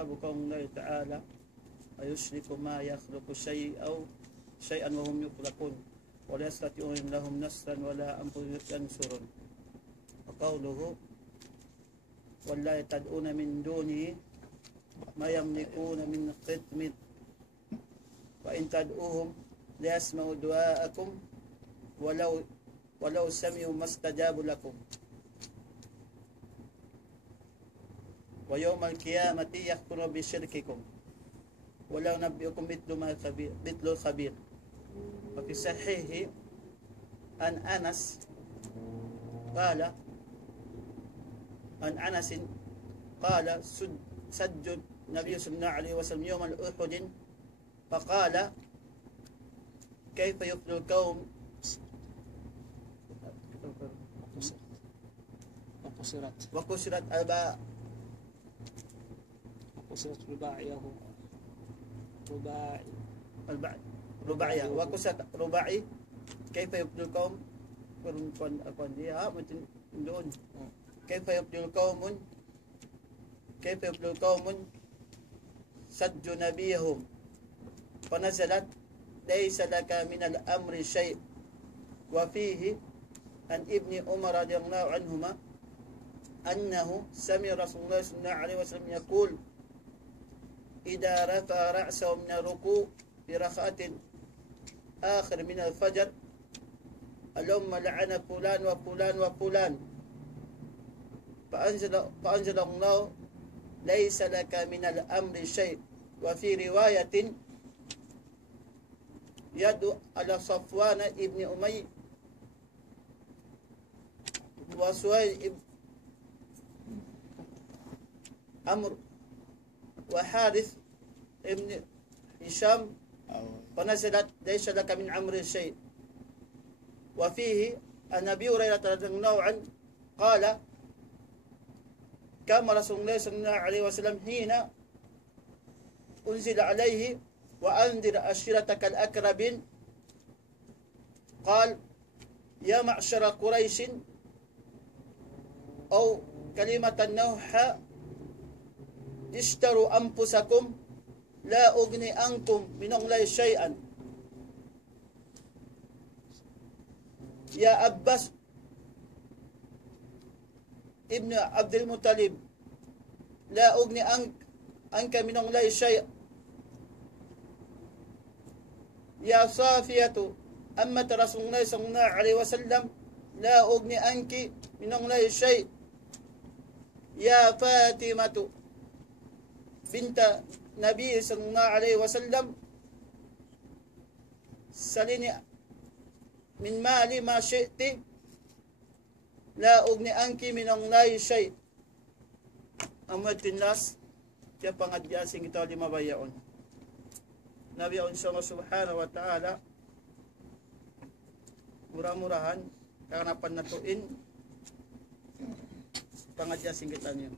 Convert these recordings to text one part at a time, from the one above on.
sababu kaum Allah Ta'ala ayushriku ma yakhluqu shay'an wa hum yukhlaqun wa la yastati'un lahum nasran wa la anfusahum yansurun. Wa qawluhu walla tad'una min dunihi ma yamlikuna min qitmir wa in tad'uhum la yasma'u du'aakum walau sami'u mastajabu lakum wa yawmal qiyamati yakfuru bi syirkikum walau nabbi'ukum mithlu khabir. Wa fi sahihi an Anas qala sajjud Nabi sallallahu alaihi wasallam yawm al-Uhud faqala kayfa yuflu al-qawm وكسرت رباعية وكسرت رباعي كيف يبدو القوم كيف يبدو القوم سج نبيهم فنزلت ليس لك من الأمر شيء. وفيه عن ابن عمر رضي الله عنهما أنه سمع رسول الله صلى الله عليه وسلم يقول إذا رفع رأسه من الركوع في ركعة آخر من الفجر اللهم لعن فلان وفلان وفلان فأنزل الله ليس لك من الأمر شيء. وفي رواية يد على صفوان ابن أمية وسويد عمرو وحارث ابن هشام فنزلت ليس لك من عمرو شيء. وفيه عن أبي هريرة رضي الله عنه قال كما رسول الله صلى الله عليه وسلم حين أنزل عليه وأنذر عشيرتك الأقربين قال يا معشر قريش أو كلمة النوح اشتروا أنفسكم لا أغني عنكم من الله شيئا يا عباس ابن عبد المطلب لا أغني عنك من الله شيئا يا صافية أمة رسول الله صلى الله عليه وسلم لا أغني عنك من الله شيء يا فاطمة بنت نبي صلى الله عليه وسلم سليني من مالي ما شئت لا أغني عنك من الله شيء. Amat tinlas kaya pangadyasin kita lima bayaon Nabi Allah subhanahu wa ta'ala murah-murahan karena panatuin pangadyasin kita niyo.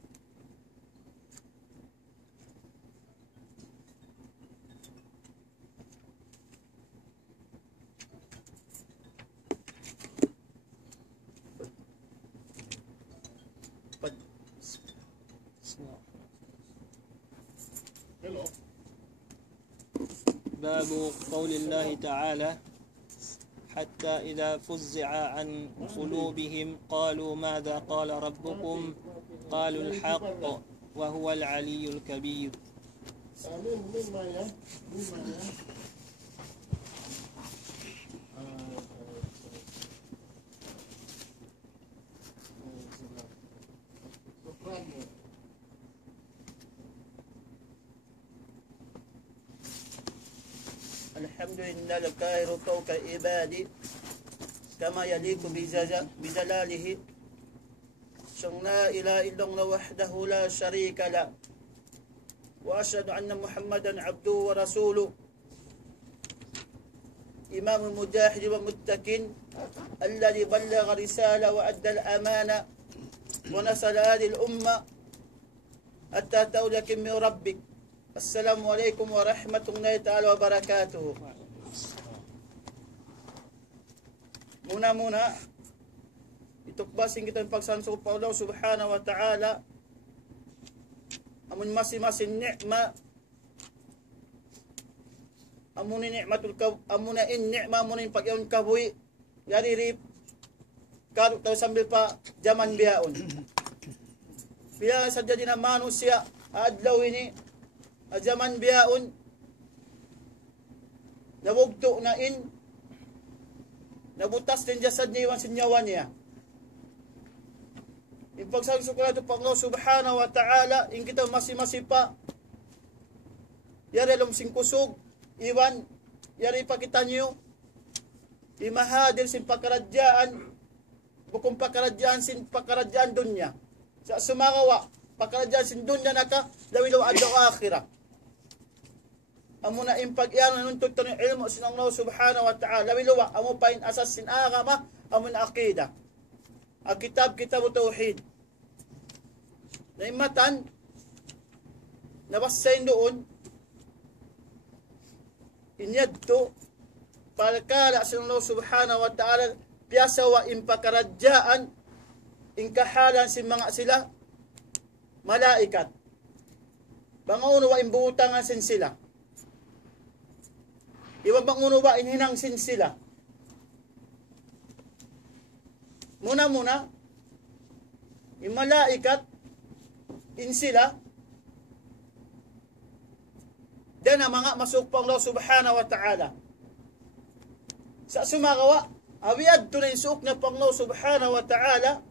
باب قول الله تعالى حتى إذا فزع عن قلوبهم قالوا ماذا قال ربكم قالوا الحق وهو العلي الكبير. الحمد لله القاهر فوق عبادي كما يليق بجلاله لا إله إلا الله وحده لا شريك له وأشهد أن محمدا عبده ورسوله إمام المجاهد والمتقين الذي بلغ رسالة وأدى الأمانة ونصر هذه الأمة حتى تولك من ربك. Assalamualaikum warahmatullahi ta'ala wabarakatuh. Muna-muna itukbasin kita ng pagsanso pa Allah subhanahu wa ta'ala amun masi-masin ni'ma, amun ni'matul amuna in ni'ma amun pagyaon kabuhi yari rip kadu taw sambil pa zaman biyaon. Biya sadya din ang manusia adlaw ini a zaman biyaon nabugto na in nabutas din jasad niya sinyawa niya. In pagsagsuko nato pa Allah subhanahu wa ta'ala in kita masi-masi pa yari lom singkusog iwan yari pa kita niyo imahadir sin pakaradyaan bukong pakaradyaan sin pakaradyaan dunya sa sumagawa pakaradyaan sin dunya naka lawilaw adlaw akhirah. Amuna impag iyan nuntut ng ilmu sin Allah subhanahu wa ta'ala lawilaw amo pa in asas sin agama amun aqida ang kitab tauhid na imatan nabasayin doon inyadto palkala sa Allah subhanahu wa ta'ala piyasa wa impakaradyaan inkahalan si mga sila malaikat banguno wa imbutangan sin sila iwa banguno wa inhinang sin sila muna yung malaikat in sila dan ang mga masuk pa Allah subhanahu wa ta'ala sa sumagawa awiyad to na insuk na pa Allah subhanahu wa ta'ala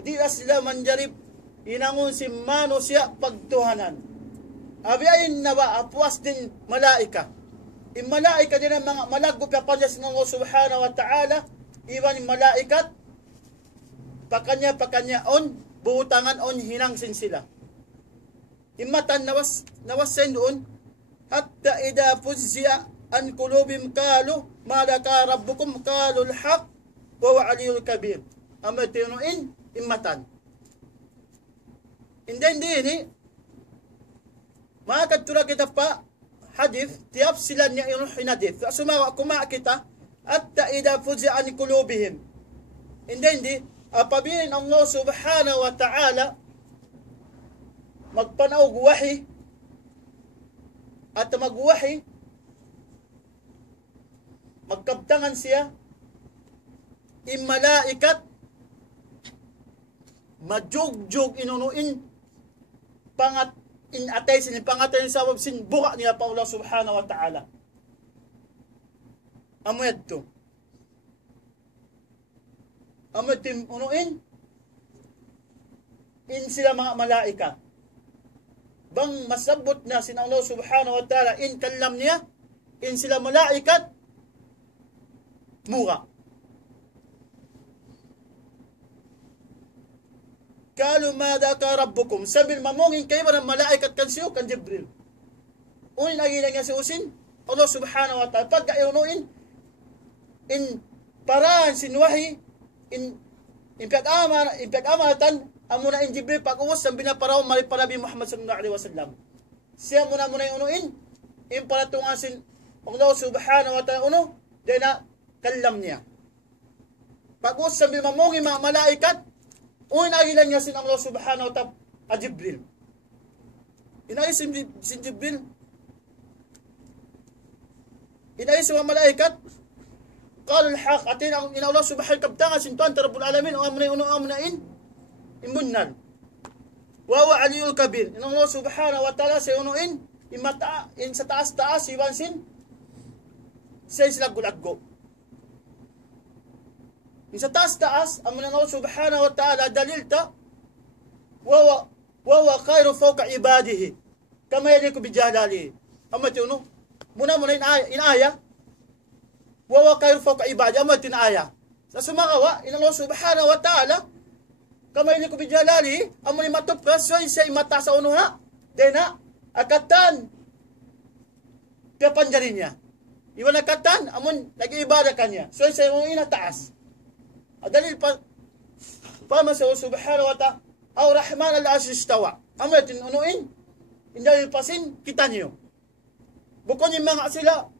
di sila manjarib inangon si mano siya pagtuhanan awiyayin na ba apuas din malaika in malaika din ang mga malaggo pa pa ng Allah subhanahu wa ta'ala iwan yung malaikat pakanya on buutangan on hinangsin sila imatan nawasin doon hatta ida fuzziya an kulubim kalu malaka rabbukum kalu alhaq wa huwa aliyul kabir amatinuin imatan hindi makadtura kita pa hadith tiap sila niya yung hinadith sumawa kuma kita hatta ida fuzziya an kulubihim hindi apabila Allah subhanahu wa ta'ala magpanaog wahi at magwahi magkabtangan siya in malaikat majugjug inunuin pangat in atay sin pangatay sa sin buka niya pa Allah subhanahu wa ta'ala amuyadto amatim unuin in sila mga malaika bang masabot na sin Allah subhanahu wa ta'ala in kallam niya in sila malaikat mura kalu madha ka rabbukum sabil mamungin kayo ng malaikat kan siyo kan Jibril unin agilan niya si usin Allah subhanahu wa ta'ala pagka iunuin in paraan sin wahi in pag-amanatan amuna in Jibril pag-uwas ang binaparaw mali pa Nabi Muhammad sallallahu alaihi wasallam siya muna iunuin in palatungan sin Allah subhanahu wa ta'ala uno dena kallam niya pag-uwas ang bimamungi mga malaikat unin agilan niya sin Allah subhanahu wa ta'ala a Jibril inay sin Jibril inay sin mga malaikat قال الحق أتينا إن الله سبحانه كبتاغا سنتوان رب العالمين أمنين إمنان وهو علي الكبير إن الله سبحانه وتعالى سيونين إن ستاس يبان سن سيسلق الأقو إن ستاس أمن الله سبحانه وتعالى دليلتا وهو خير فوق عباده كما يليق بجلاله أما تيونو منا إن آية wawa kayo fawqa ibadi ama tinaya sa sumagawa in Allah subhanahu wa ta'ala kamay li ko bijalali amo ni matop ka so isa imata sa unuha dena akatan kapanjari niya iwan akatan amon nag-iibada kanya so isa yung inataas adalil pa sa subhanahu wa ta'ala aw rahman al-arsh istawa amo tinunuin indalil pasin kita niyo bukon yung mga sila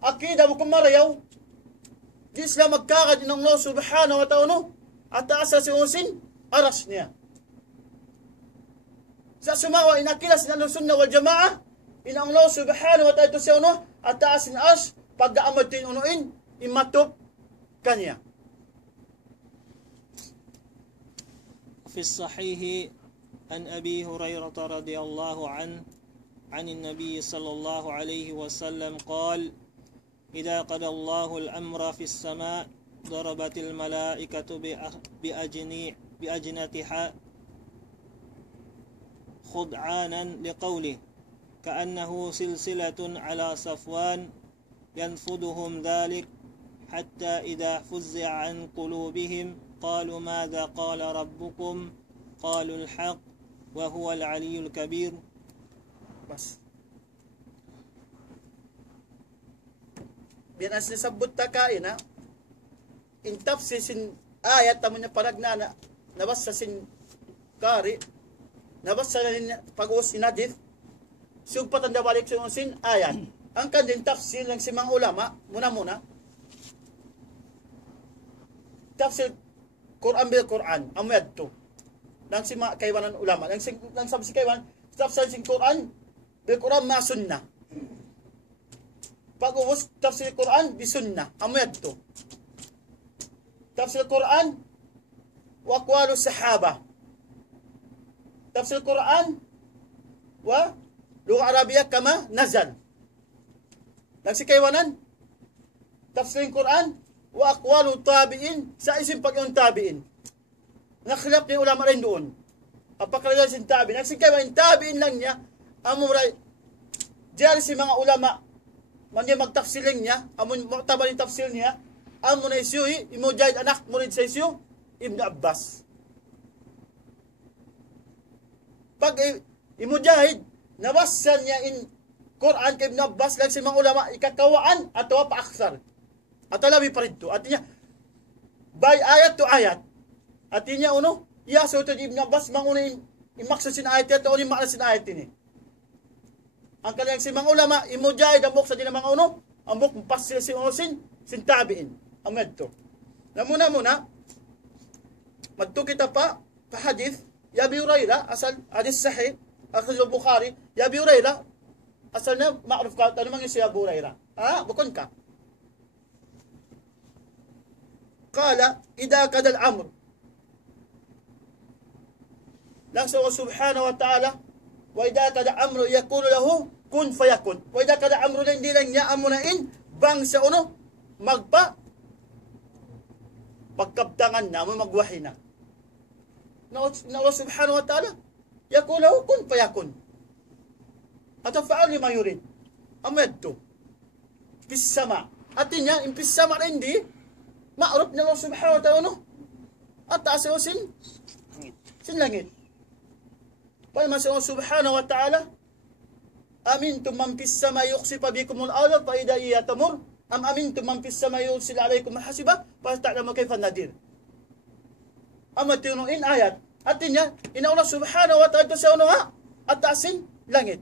akida mo kumarayaw di sila magkakad ng Allah subhanahu wa ta'ala at taas sa sinusin aras niya Sa sumawa inakilas na sunna wal jamaa in Allah subhanahu wa ta'ala ito siya uno at taas in ash pag-aamad tin unuin imatop kanya. في الصحيح عن أبي هريرة رضي الله عنه عن النبي صلى الله عليه وسلم قال إذا قضى الله الأمر في السماء ضربت الملائكة بأجنحتها خضعانا لقوله كأنه سلسلة على صفوان ينفذهم ذلك حتى إذا فزع عن قلوبهم قالوا ماذا قال ربكم قالوا الحق وهو العلي الكبير. Bas. Biyan as nisabot ta kain ha. In tafsir sin ayat tamo niya paragnana nabas sa sin kari nabas sa pag-uus inadith sugpatan da balik sa sin ayat. Ang kandin tafsir lang si mga ulama muna tafsir Quran bil Quran amad to lang si mga kaywanan ulama lang sabi si kaywan tafsir sin Quran bil Quran ma sunnah pag-uus tafsir Quran bi sunnah amad to tafsir Quran wa aqwalu sahaba tafsir Quran wa lugha Arabiyya kama nazal lang si kaywanan tafsir Quran wa aqwalu tabi'in sa isim pag-yung tabi'in. Nakhilap ni ulama rin doon. Apakalaga sin tabi'in. Nagsigkay yung tabi'in lang niya. Amuray, diyan si mga ulama, man niya magtafsiling niya, amun taba yung tafsil niya, amun na isyo, imujahid anak murid sa isyo, Ibn Abbas. Pag imujahid, nawasan niya in Quran kay Ibn Abbas, lang si mga ulama, ikakawaan atau paaksar. At alawi pa rin to. At niya, by ayat to ayat. At niya, yaso ito Ibn Abbas, manguna imaksa sin ayat ito, o imaksa sin ayat ini. Ang kanyang si mga ulama, imujahid ang buk sa din mga ang buk mpasil sin tabi'in. Amad to. Na muna, magto kita pa hadith, Yabi Hurayra, asal, hadith sahih, akhir al-Bukhari, Yabi Hurayra, asal na, ma'ruf ka, ano mga si Yabi Hurayra? Bukon ka. قال إذا كاد الأمر لنسى سبحانه وتعالى وإذا كاد الأمر يقول له كن فيكون وإذا كاد الأمر hindi lang niya amunain bang sa magpa pagkabtangan na magwahi na Allah subhanahu wa ta'ala يقول له كن فيكون أتفعل لما يريد أمدت في السماء أتنيا إن في السماء عندي ma'ruf na Allah subhanahu wa ta'ala at taas o sin langit. Paano sa Allah subhanahu wa ta'ala amintum man fis sama yukhsifa bikumul ardh fa idha hiya tamur am amintum man fis sama yursil alaykum hasiba fa ta'lamu kayfa nadir. Ama tinuin ayat artinya ina Allah subhanahu wa ta'ala sa at taasin langit.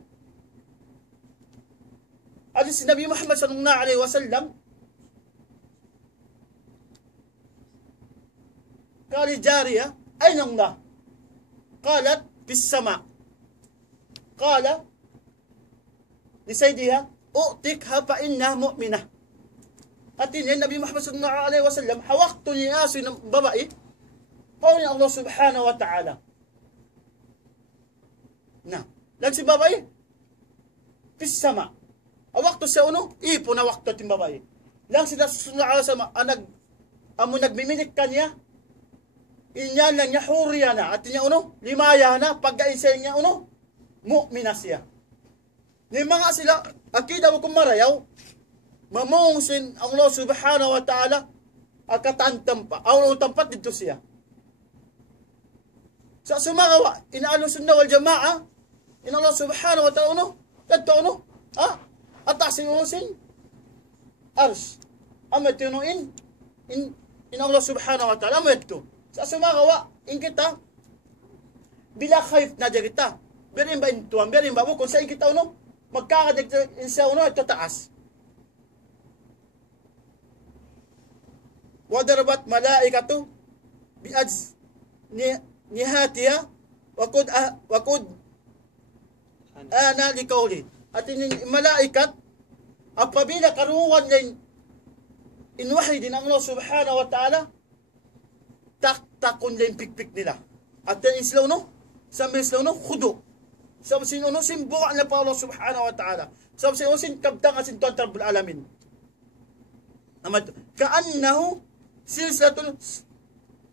Hadis Nabi Muhammad sallallahu alaihi wasallam قال الجارية أين الله؟ قالت في السماء. قال لسيدها أؤتكها فإنها مؤمنة. أتيني النبي محمد صلى الله عليه وسلم حوقت ناس ببائي قول الله سبحانه وتعالى. نعم لكن ببائي في السماء وقت سأونو إيبونا وقت ببائي لكن صلى الله عليه وسلم أنا أمو نagmiminik kanya inya lang niya hurya na at niya limaya na pagkaisay niya mu'mina siya ni mga sila akida mo kumarayaw mamungsin ang Allah subhanahu wa ta'ala akatantam pa ang tampat dito siya sa sumagawa inaalo sunna wal jamaa in Allah subhanahu wa ta'ala dadto atasin sin arsh amatunuin in Allah subhanahu wa ta'ala amadto sa sumagawa, in kita, bila khayf na dyan kita. Berin ba intuan, berin ba mo, kung saan kita magkakadag sa ito taas. Wadarabat malaikatu bi'adz nihatiya, wakud ana likawli. At in malaikat apabila karuwan din inwahi din ang Allah subhanahu wa ta'ala taktakon din pikpik nila. At din sila sambil sila khudu. Sambil sila simbuwa na pa Allah subhanahu wa ta'ala. Sambil sila kabtang asin tuan Rabbul Alamin. Kaannahu silsilatul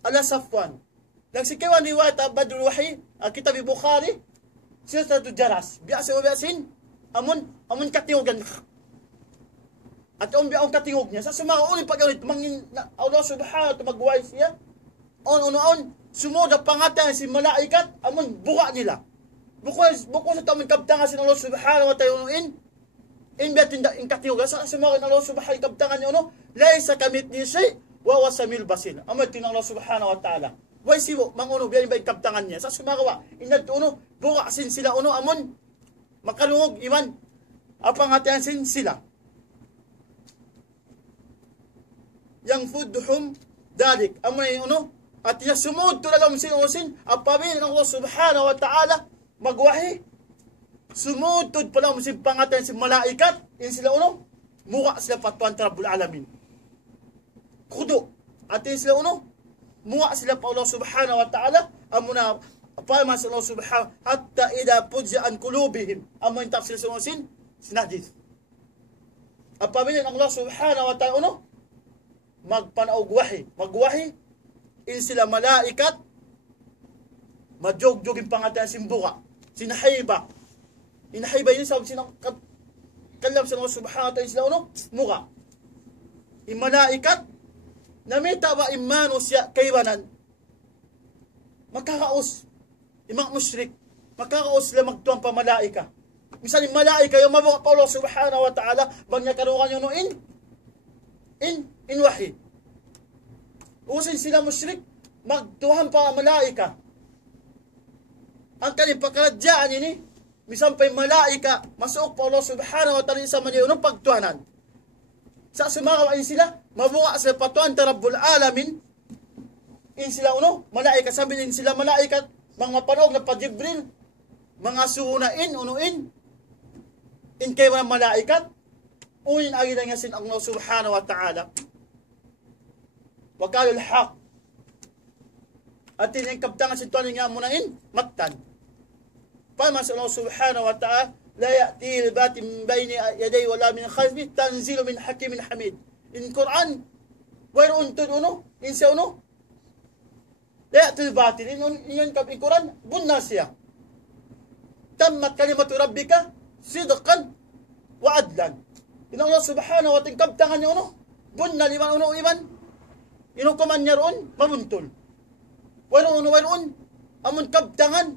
ala Safwan. Nagsikiwan riwayat Badrul Wahyi, kitab Bukhari, silsilatul jaras. Biasin amun katiugan. At ang katiug niya sa sumauli pag-ulit mangin Allah subhanahu wa ta'ala magway siya. On sumuda pangatan si malaikat amun buka nila. Buko sa taman kabtangan si Allah subhanahu wa ta'ala in biatin in katiug sa sumauli Allah subhanahu wa kabtangan niya laysa kamithlihi shay wa huwa samil basir. Amun tin Allah subhanahu wa ta'ala. Way sibo manguno biya bay kabtangan niya sa sumagawa inad buka sin sila amun makalungog iman apangatan sin sila. Yang fudhum dalik amay at yasumud tulalom sin apabila ng Allah subhanahu wa ta'ala magwahi sumud tud pala sin pangatan si malaikat in sila muka sila patuan Rabbul Alamin kudo at in sila muka sila pa Allah subhanahu wa ta'ala amuna apama sa Allah subhanahu hatta ida pudja an kulubihim amay tafsir sin hadith apabila ng Allah subhanahu wa ta'ala magpanaog magwahi in sila malaikat majogjogin pangatan simbuka sinahayba inahayba yun sabi sinang kalam sa Allah subhanahu wa ta'ala sila muka in malaikat namita ba imano siya kaybanan makakaos imang musyrik makakaos sila magtuang pa malaika misal yung malaika yung mabuka pa Allah subhanahu wa ta'ala bangya karukan yung in wahi. Usin sila musyrik, magtuhan pa ang malaika. Ang kanyang pagkaladyaan ini, misang pa'y malaika, masuok pa Allah subhanahu wa ta'ala sa manyo ng pagtuhanan. Sa sumakawain sila, mabuka sila patuan ta Rabbul Alamin, in sila malaika, sabihin sila malaikat, mga panog na pa Jibril, mga suunain, in kayo ng malaikat, unin agad nga sin Allah subhanahu wa ta'ala. Wakalul haq. At yung kabtangan si tuwan nga munain, matan. Pamas Allah subhanahu wa ta'ala, la ya'ti al-batim min bayni yaday wala min khalfi, tanzilu min hakimin hamid. In Quran, wayroon to in siya la ya'ti al-batim. In Quran, bunna siya. Tammat kalimatu rabbika, sidqan wa adlan. In Allah subhanahu wa ta'ala, kabtangan niya bunna liman iman, inukuman niya roon, mamuntol. Wayroon, amun kabtangan,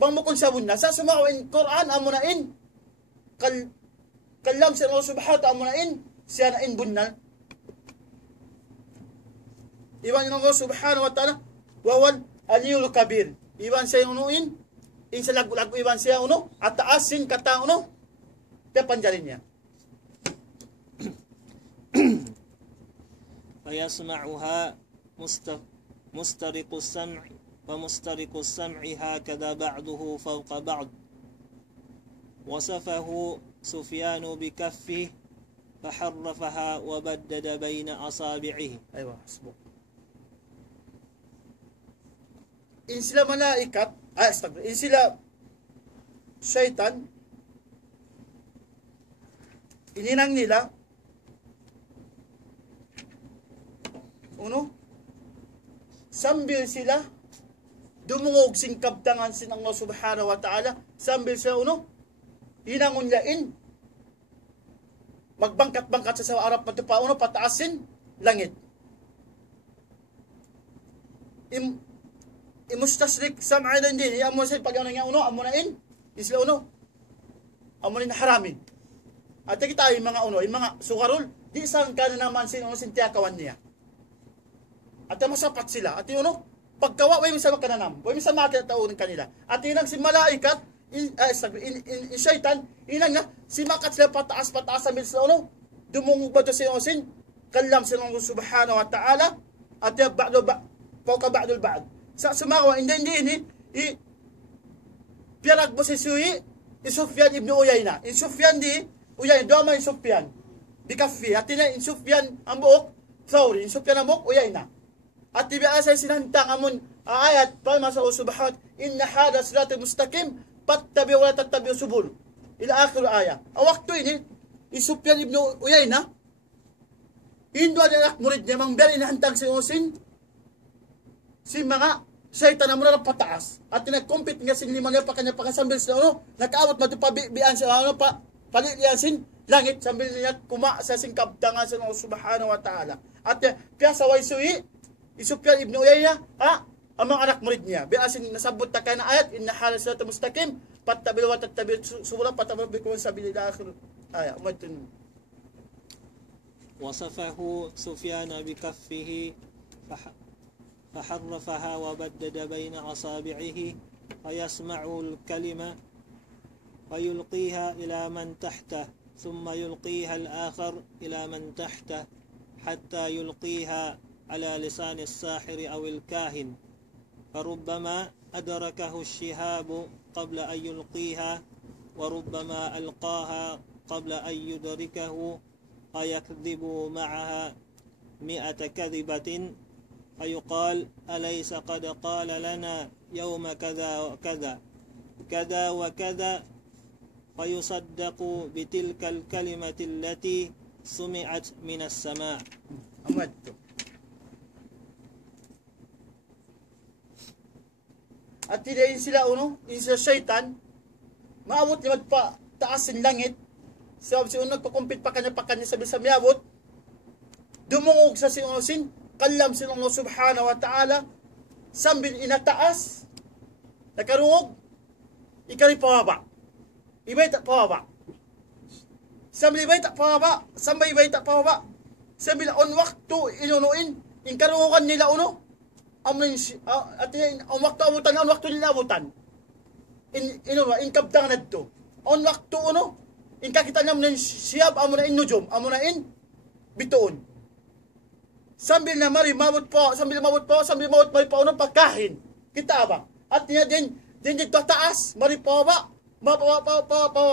bang mukon sa bunna. Sa sumakawin Quran, amunain, kalam sa Allah subhanahu wa ta'ala, amunain, siya na in bunna. Iwan yung Allah subhanahu wa ta'ala, wawal aliyul kabir. Iwan siya yung in sa lagu-lagu, iwan siya at taasin kata kaya panjalin niya. فيسمعها مسترق السمع ومسترق السمع هكذا بعضه فوق بعض وصفه سفيان بكفه فحرفها وبدد بين أصابعه. أيوة حسبك. إن سلا ملائكة إن سلا شيطان ininang nila sambil sila dumungog sing kabtangan sin Allah subhanahu wa ta'ala sambil sila hinangunyain magbangkat-bangkat sa arap patupa pataasin langit imustasrik sam'an din amo sa pag nga amunain isla amunin haramin at kita yung mga yung mga sukarol di saan ka na naman sintiya kawan niya at masapat sila at pagkawa way misama kananam way misama kinataunin kanila at inang si malaikat in shaitan inang nga si makat sila pataas sa sila dumungog ba to siya kalam sila subhanahu wa ta'ala at pauka ba'dul ba'd sa sumawa hindi piyarag mo si suyi Sufyan ibn Uyayna. In Sufyan di Uyayna, dama in Sufyan. Bikaffi. At tina in Sufyan ang buok, Thawri. In Sufyan ang buok, Uyayna. At tibiasay sinantang amon ayat palma sa subhanat inna hada siratal mustaqim fattabi wa la tattabi'u subul. Ila akhir ayat. Ang waktu ini Sufyan ibn Uyayna Indo anak murid niya mang biyang inahantang si Usin si mga syaitan na muna ng pataas at nag-compete nga sin lima niya pa kanya pakasambil sa nakaabot matupabian sa palilian sin langit sambil niya kuma sa singkabdangan sa Allah subhanahu wa ta'ala at kaya sa waysui Sufyan ibn Uyayna ang mga anak murid niya biasin nasabot ta kana ayat inna hala siratal mustaqim fattabi'u wa tattabi'u subula fattabi'u bikum sabilillah akhir ayat umatun. وصفه سفيان بكفه فحرفها وبدد بين أصابعه ويسمع الكلمة ويلقيها إلى من تحته ثم يلقيها الآخر إلى من تحته حتى يلقيها على لسان الساحر أو الكاهن فربما أدركه الشهاب قبل أن يلقيها وربما ألقاها قبل أن يدركه فيكذب معها 100 كذبة فيقال أليس قد قال لنا يوم كذا وكذا كذا وكذا فيصدق بتلك الكلمة التي سمعت من السماء. At hindi sila sila syaitan maabot ni magpa taas ng langit. So, si unang kukumpit pa kanya sabi sa miyabot, dumungog sa sinusin, kalam si Allah subhanahu wa ta'ala, sambil inataas, nakarungog, ikari pawaba. Ibay tak pawaba. Sambil ibay tak pawaba, sambil ibay tak pawaba. Sambil on waktu inunuin, inkarungokan nila at on waktu abutan, on waktu nila abutan. Inkabdang na ito. On waktu Inka kita niya muna siyab, amo na in nujum, amo na in bituon. Sambil na mari, mabot po, sambil mabot mari pa pagkahin. Kita ba? At niya din dito taas, mari po ba?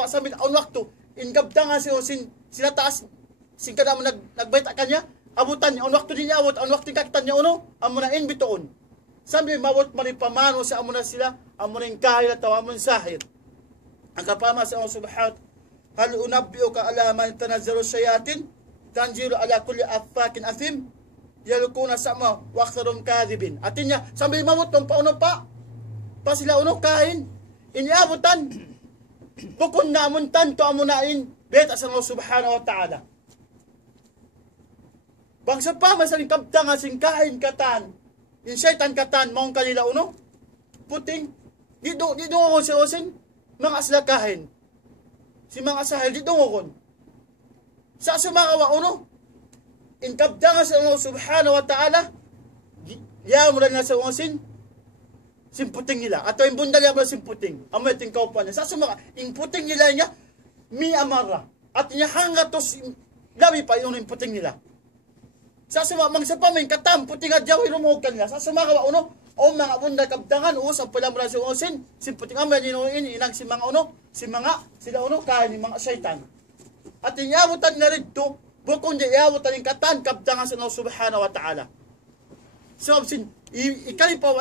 Sambil on waktu. Inkabda nga sila taas, singka na mo nagbaita kanya, abutan niya, on waktu din niya abot, on waktu kakita niya amo na in bituon. Sambil mabot mari pamano sa amo na sila, amo na in kahil at amo na sahir. Ang kapama sa Allah subhanahu hal unabbi'uka ala man tanazzalu syayatin tanzilu ala kulli affakin athim yalukuna sama wa aktharum kadhibin. Artinya sambil mamut pa sila kain iniabutan bukun na amuntan to amunain bet sa Allah subhanahu wa ta'ala. Bangsa pa masaling kabtang asing kain katan in syaitan katan maong kanila puting di do ko si osin mga asla kain si mga sahil di dungokon. Sa sumakawa inkabda nga sa Allah subhanahu wa ta'ala, yamulan nga sa usin, simputing nila. Ato yung bundal yamulan simputing. Amay ting kaupan niya. Sa sumaka, imputing nila niya, mi amara. At niya hangatos, labi pa yung imputing nila. Sa sumaka, mangsapamay, katam, puting at jawi rumuhog kanila. Sa sumakawa, o mga bundal kabdangan, sa pala mula sa usin, simputing amay, inang si mga sila kain ng mga syaitan. At inyabutan na rin ito, bukong di iyabutan ng katan, kabdangan sa Allah subhanahu wa ta'ala. So, ikari pa,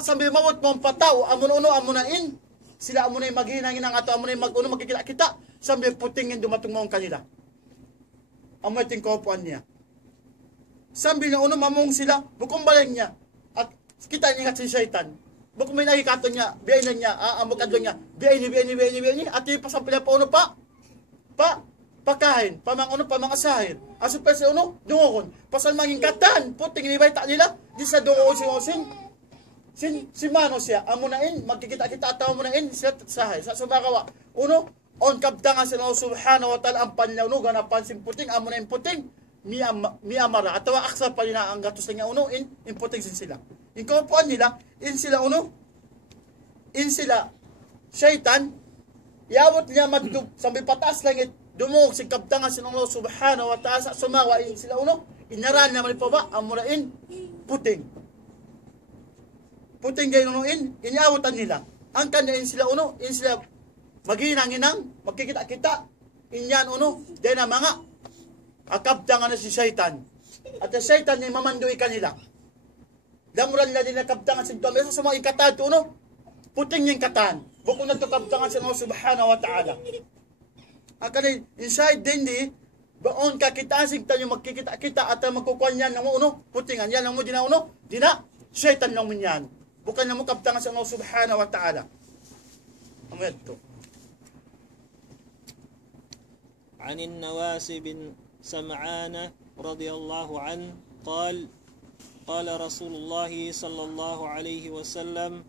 sambil mawot mong pataw, amunain, sila amunay maghinangin ang ato, amunay magkikita-kita, sambil putingin dumatong mong kanila. Amunay tingkopuan niya. Sambil na mamong sila, bukong balik niya, at kita niya si syaitan. Bukong may nakikato niya, biyayin niya, amukadlo niya, biyayin, at yung pasampila pa pakahin, pamang asahir. Aso pa si dungokon, pasal manging katan, puting inibay ta nila, di sa dungokon si Mano siya, amunain, magkikita-kita ataw amunain, siya sahir. Sa sumakawa, on kabdangan sa Allah subhanahu wa ta'ala, ang panlaw, ganapan si puting, amunain puting, miyamara, atawa aksa pa nila ang gatos na nga, in puting sin sila. In kaupuan nila, in sila, syaitan, iabot niya magdug, sambil pataas langit, dumog, si kabtangan sa Allah subhanahu wa ta'ala, sa sumawa, in sila inaran naman pa ba, amurain, puting. Puting kayo iniabutan nila. Ang kanya in sila Maginang-inang, magkikita-kita. Inyan uno, dahil na mga akabtangan na si Satan. At ang Satan ni mamandoy kanila. Damuran na din nakabtangan si Tuhan. Sa mga ikatan ito, no? Puting yung katan. Bukod na ito kabtangan si Allah subhanahu wa ta'ala. Akan inside din di, baon kakitaan sing tayo magkikita-kita at magkukuhan yan ng uno, putingan yan ang mo din na uno, di na, Satan lang mo yan. Bukan na mo kabtangan sa Allah subhanahu wa ta'ala. Amen to. عن النواس بن سمعان رضي الله عنه قال قال رسول الله صلى الله عليه وسلم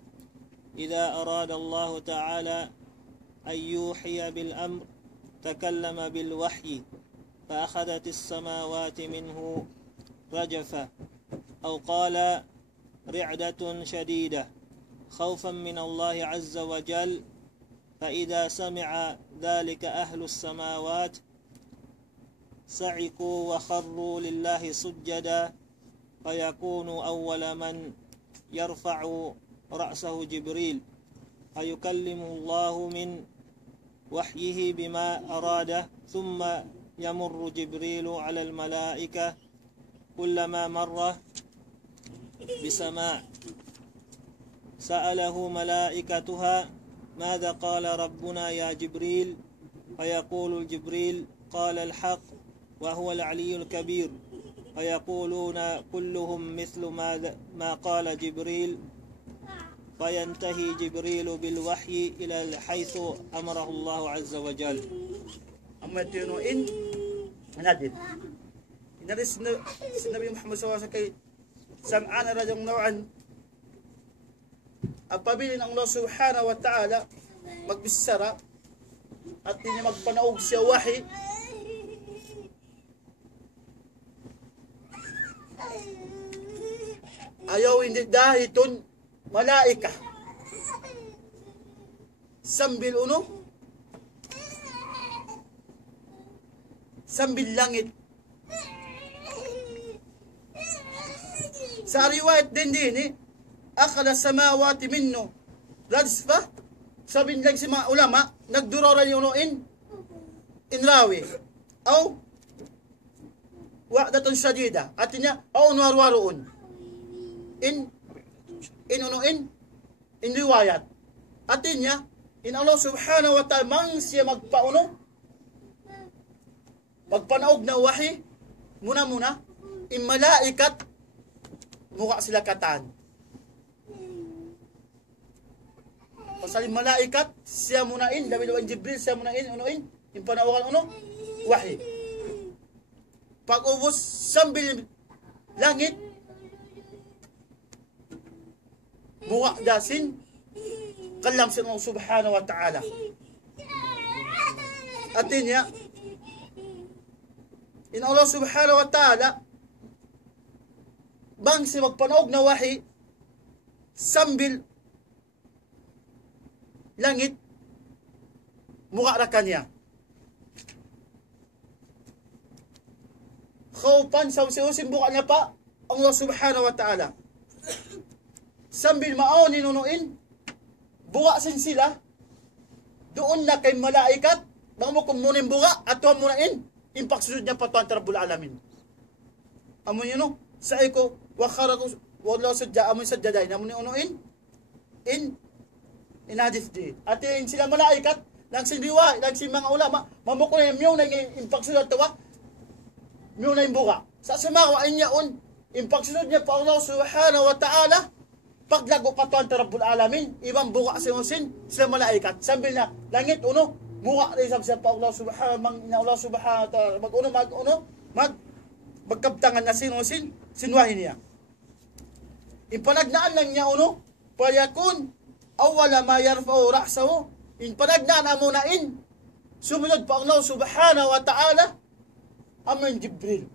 إذا أراد الله تعالى أن يوحي بالأمر تكلم بالوحي فأخذت السماوات منه رجفة أو قال رعدة شديدة خوفا من الله عز وجل فإذا سمع ذلك أهل السماوات صعقوا وخروا لله سجدا فيكون أول من يرفع رأسه جبريل فيكلمه الله من وحيه بما أراده ثم يمر جبريل على الملائكة كلما مر بسماع سأله ملائكتها ماذا قال ربنا يا جبريل فيقول الجبريل قال الحق وهو العلي الكبير فيقولون كلهم مثل ما قال جبريل فينتهي جبريل بالوحي إلى حيث أمره الله عز وجل. أما تنوين نادين نرس النبي محمد صلى الله عليه وسلم سمعان رجل نوعا apabila ng Allah subhanahu wa ta'ala magbisara at niya magpanaog siya wahi ayaw hindi dahiton malaika sambil uno sambil langit sa riwayat din akala samawati minno rajfa sabihin lang si mga ulama nagduroran yung unuin inrawi o wa'datun shadida at niya o unwarwaroon in unuin in riwayat at niya in Allah subhanahu wa ta'ala mang siya magpauno magpanaog na wahi muna in malaikat mukha sila katan. Pasal malaikat siya munain, daw Jibril siya munain, unuin, yung panawagan wahi. Pag-ubos sambil langit, muwa dasin, kalam siya ng subhanahu wa ta'ala. At niya, in Allah subhanahu wa ta'ala, bang siya magpanaog na wahi, sambil langit mukha na kanya khawpan sa usin buka niya pa Allah subhanahu wa ta'ala sambil maaw ninunuin buka sin sila doon na kay malaikat bang mo kumunin buka at tuwa munain impaksunod niya pa tuwan Rabbul Alamin amon yun no sa iko wakharatu wallahu sadya amon sadyaday namon ninunuin in hadith di. At yung sila malaikat, lang sindiwa, lang si mga ulama, mamukul na yung na yung impaksunod tawa, yung na yung buka. Sa sumawain niya impaksunod niya pa Allah subhanahu wa ta'ala, paglago pa tuwan ta Rabbul Alamin, ibang buka sa usin, sila malaikat. Sambil na, langit buka rin sa pa Allah subhanahu wa ta'ala, magkabtangan na sinusin, sinwahin niya. Ipanagnaan lang niya payakun, awala ma yarfa'u ra'sahu in panagnan amunain sumunod pa Allah subhanahu wa ta'ala amin Jibril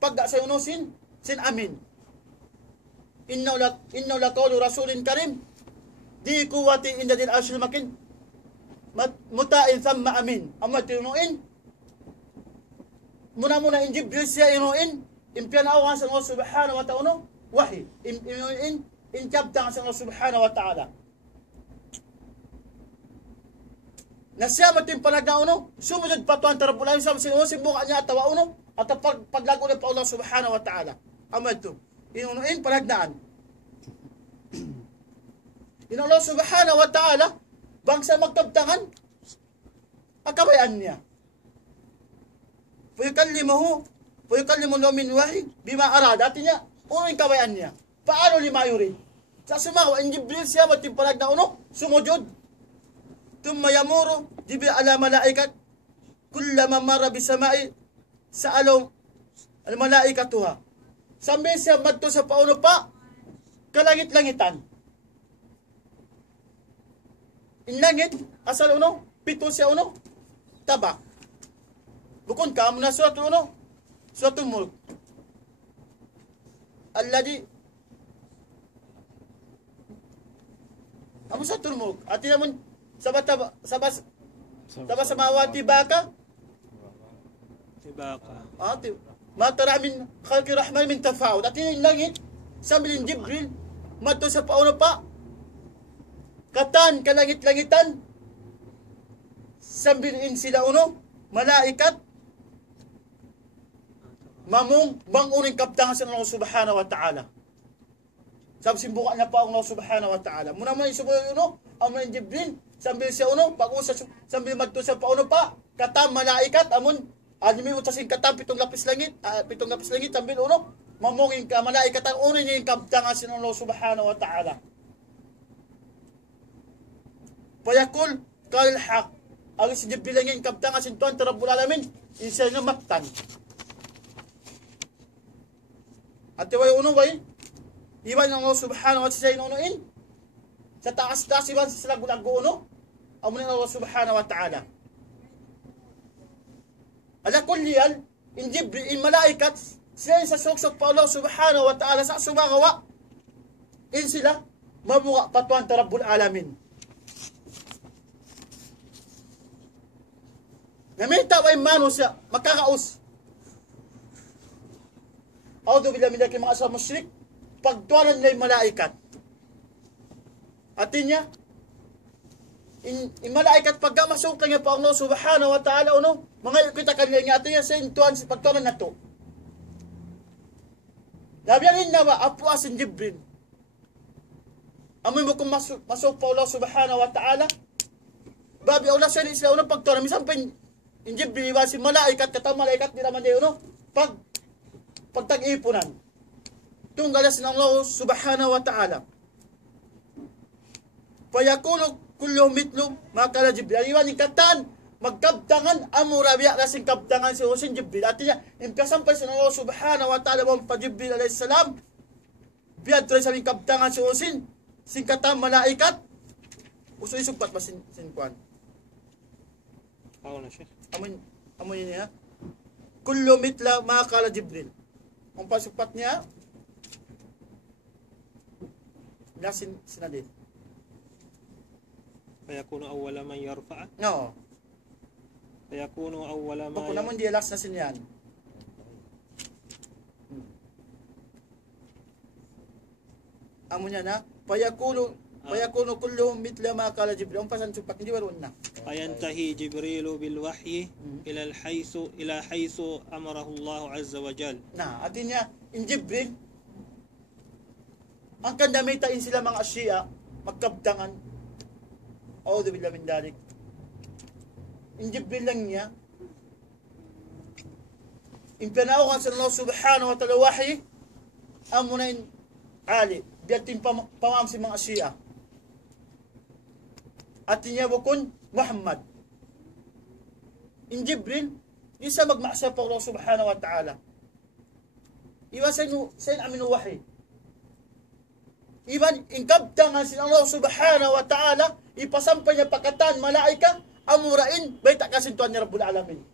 pagda sa unusin sin amin innahu la qawlu rasulin karim di quwwati inda dil arshil makin muta'in thumma amin amma tinuin muna in Jibril siya inuin impian awan sa Allah subhanahu wa ta'ala wahi in kabtang sa Allah subhanahu wa ta'ala na siya mating panagdauno, sumunod pa tuwan tarabul alamin sa sinusin buka niya at tawauno, at paglago niya pa Allah subhanahu wa ta'ala. Ama ito, inunuin panagnaan. In Allah subhanahu wa ta'ala, bangsa magtabtangan, akabayan niya. Fuyukallimu lo min wahi, bima arada, dati niya, unuin kabayan niya. Paano lima yurid? Sa sumawa, in Jibril siya mating panagdauno, sumujud. Tumma yamuru, Jibril ala malaikat, kullama marra bisamai, sa'alaw al-malaikatuha. Sambil siya madto sa pauno pa, kalangit-langitan. In langit, asal uno, pito siya uno, taba. Bukon ka, muna suratul uno, suratul mulk. Alladhi, amo suratul mulk. Ati naman, sabas samawati baka, Tibaka. ma tara min khalqi rahman min tafawud. At yung langit, sabi ni Jibril, mato sa pauno pa, katan, kalangit-langitan, sambilin sila uno, malaikat, mamong, bangunin kaptangan sa Allah subhanahu wa ta'ala. Sabi simbuka na pa Allah subhanahu wa ta'ala. Muna mo isubuyo uno, amon Jibril, sambil siya uno, pag-usas, sambil mato sa pauno pa, katam, malaikat, amon, animi mo tasing katam, pitong lapis langit, sambil uno, mamungin ka, malaikat, ang unin niya yung kaptangan sa Allah subhanahu wa ta'ala. Payakul kal haq. Ang si Jibril lang yung kaptangan sa Tuhan Rabbul Alamin, isa nga maktan. At iway uno way, iwan ng Allah subhanahu wa ta'ala inunuin, sa taas-taas iwan sa sila gulag-go uno, amunin Allah subhanahu wa ta'ala. Ala kulli yan, in Jibril, in malaikat, sila sa suksok pa Allah subhanahu wa ta'ala sa sumagawa, in sila, mabuka pa Tuhan Rabbul Alamin. Namita way mano siya, makakaos. Audu bila min mga asal musyrik, pagtuanan nila yung malaikat. Atin niya, in malaikat pagkamasok niya pa Allah subhanahu wa ta'ala, mga kita kanila niya, atin niya sa intuan, pagtuanan na to. Labiyanin na ba, apuasin Jibril. Amoy mo kung masok pa Allah subhanahu wa ta'ala, babi Allah sa isla, pagtuanan, misan pa in Jibril, si malaikat, katang malaikat, di naman niya, pagtag-ipunan. Tunggalas ng Allah subhanahu wa ta'ala. Payakulu kullu mitlu makala Jibril. Iwan yung katan, magkabtangan, amurabiya na sing kabtangan si Husin Jibril. At niya, impiasan pa si Allah subhanahu wa ta'ala mong pa Jibril alayhis salam. Biyad tuloy sa aming kabtangan si Husin, sing katan malaikat. Uso isugpat ba sin kuan? Ako na siya. Amoy niya. Kullu mitla makala Jibril. Ang pasugpat niya, nasin sinadin. Fayakunu awwala man yarfa'a. No. Fayakunu awwala man. Kung naman di alas na sinyan. Amo niya na, Fayakunu kulluhum mitla ma qala Jibril. Ang pasan sugpat hindi waron na. Fayantahi Jibrilu bil wahyi ila haythu amarahu Allah azza wa jal. Na, atin niya in Jibril ang kandamitain sila mga Asya magkabtangan. A'udhu billahi min dalik. In Jibril lang niya impanawakan sa Allah subhanahu wa ta'ala wahyi amunain ali biyatin pamam si mga Asya. Atin niya bukon Muhammad. In Jibril, isa magmaksa pa Allah subhanahu wa ta'ala. Iwan sa aminu wahi. Iwan, inkabtangan sin Allah subhanahu wa ta'ala, ipasampay niya pakatan, malaika, amurain, baita kasintuan ni Rabbul Alamin.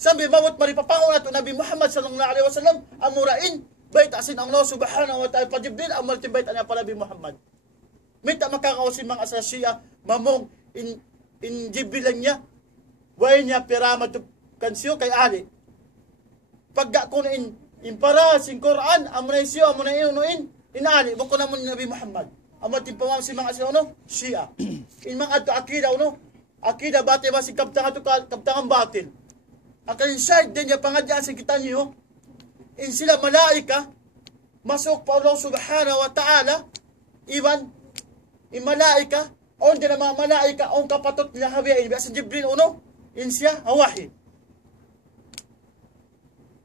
Sabi, mawat maripapangon nato Nabi Muhammad sallallahu alaihi wasallam, amurain, baita sin Allah subhanahu wa ta'ala, pa Jibril, amuratin baita niya pa Nabi Muhammad. Minta makakawasin mga asasya, mamong in Jibril lang niya, way niya pirama to kansyo kay Ali. Pagka ko na in para sin Quran, amunay siyo, amunay inunuin, inali, bako naman Nabi Muhammad. Amatin pamam si mga asya, Shia. in mga ato akida akida bati ba si kaptangan batil akan side din ya pangadyan sa kita niyo in sila malaika masuk pa Allah subhanahu wa ta'ala iban in malaika on din mga malaika on kapatot nila habiyain sa Jibril in siya hawahi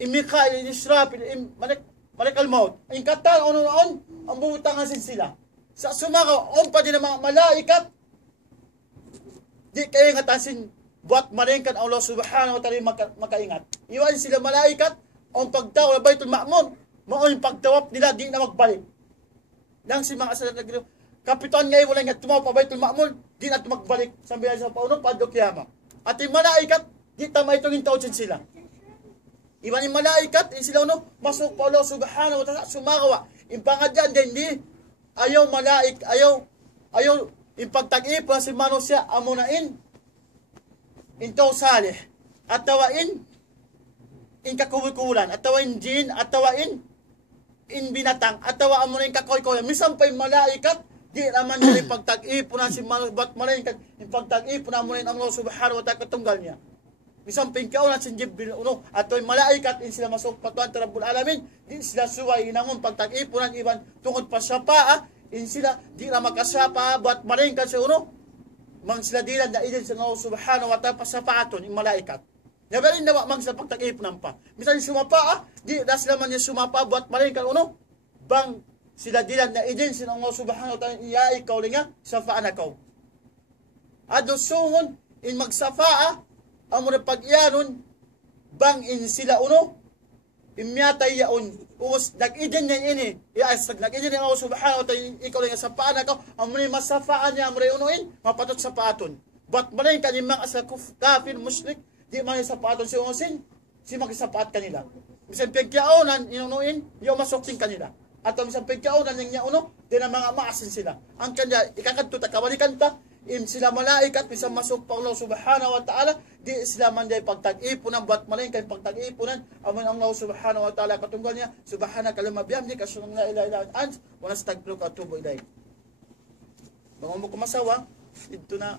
in Mikail in Israfil in Malik al-Maut in katan on ang bubutangan sila sa sumakaw on pa din mga malaikat di kayo ngatasin buat malingkan Allah subhanahu wa ta'ala makaingat. Iwan sila malaikat ang pagtawag na Baitul Ma'mur mao yung pagtawap nila di na magbalik. Nang si mga asalat na kapitan ngayon wala nga tumaw pa Baitul Ma'mur di na magbalik sambil sa pauno padlo kiyama. At yung malaikat di tamay itong intawin sila. Iwan yung malaikat sila masuk pa Allah subhanahu wa ta'ala sumakawa. Yung pangadyan din di ayaw yung pagtag-ipa si manusia amunain into salih at tawain in kakubukulan at tawain jin at tawain in binatang at tawa amunain kakoy-koy misang pa yung malaikat di naman nila yung pagtag-ipa si manusia bat malaikat yung pagtag-ipa amunain ang Allah subhanahu wa ta'ala katunggal niya misang pa yung kaulan si Jibril at yung malaikat in sila masuk patuan ta Rabbul Alamin di sila suway inangon pagtag-ipa iban tungod pa siya pa in sila di na makasapa buat malingkan sa mang sila dilan na idin sa Allah subhanahu wa ta'ala pasapaaton yung malaikat nabalin na mang sila pagtag-ipunan pa misan sumapa di na sila man yung sumapa buat malingkan bang sila dilan na idin sa Allah subhanahu wa ta'ala iya ikaw linga safaan akaw ado sungon in magsafaa ang muna pag-iyanon bang in sila imyatay yaon uwas nag-idin niya ini nag-idin niya Allah subhanahu wa ta'ala ikaw lang sa paan ako ang muna masafaan niya muna unuin mapatot sa paaton but malayin ka yung mga kafir mushrik di man sa paaton si unusin si magsapaat kanila misan pagkaunan inunuin yung masokting kanila at misan pagkaunan niya di na mga maasin sila ang kanya ikakanto ta kawalikan ta sila malaikat bisan masuk pa Allah subhanahu wa ta'ala di sila man day pagtag-ipunan buat malayin kay pagtag-ipunan aman Allah subhanahu wa ta'ala katunggal niya subhanaka lamma bihamdika asyhadu an la ilaha illa anta wa nastaghfiruka wa atubu ilaik. Bangon mo kumasawa dito na